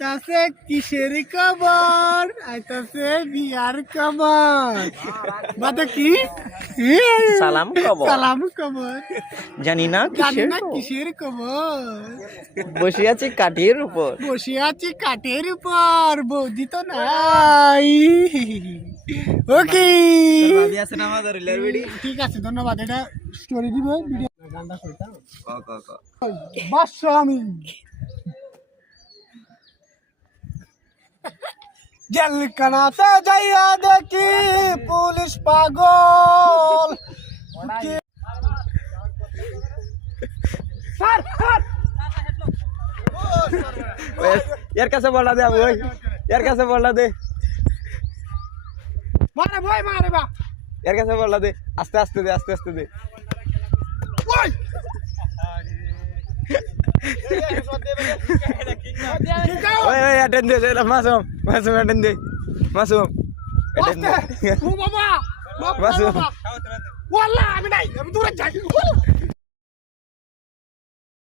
আইতাছে কিসের খবর আইতাছে বিয়ার খবর বাদে কি সালাম খবর সালাম খবর জানি না জানি না কিসের কিসের খবর বসে আছি কাঠের উপর বসে আছি কাঠের উপর বৌদি তো নাই ওকে ঠিক আছে ধন্যবাদ এটা স্টোরি দিবে ভিডিও গানটা কইতাম বাস আমি জেলখানাতে যাইয়া দেখি পুলিশ পাগল স্যার স্যার এর কাছে বলা দে ওই এর কাছে বলা দে মারে ভাই মারে বা এর কাছে বলা দে আস্তে আস্তে দে আস্তে আস্তে দে ওই ওই ওই অ্যাটেন্ড দে মাসুম মাসুম অ্যাটেন্ড দে মাসুম অ্যাটেন্ড দে ও বাবা মাসুম ওয়াল্লাহ আমি নাই আমি দূরে যাই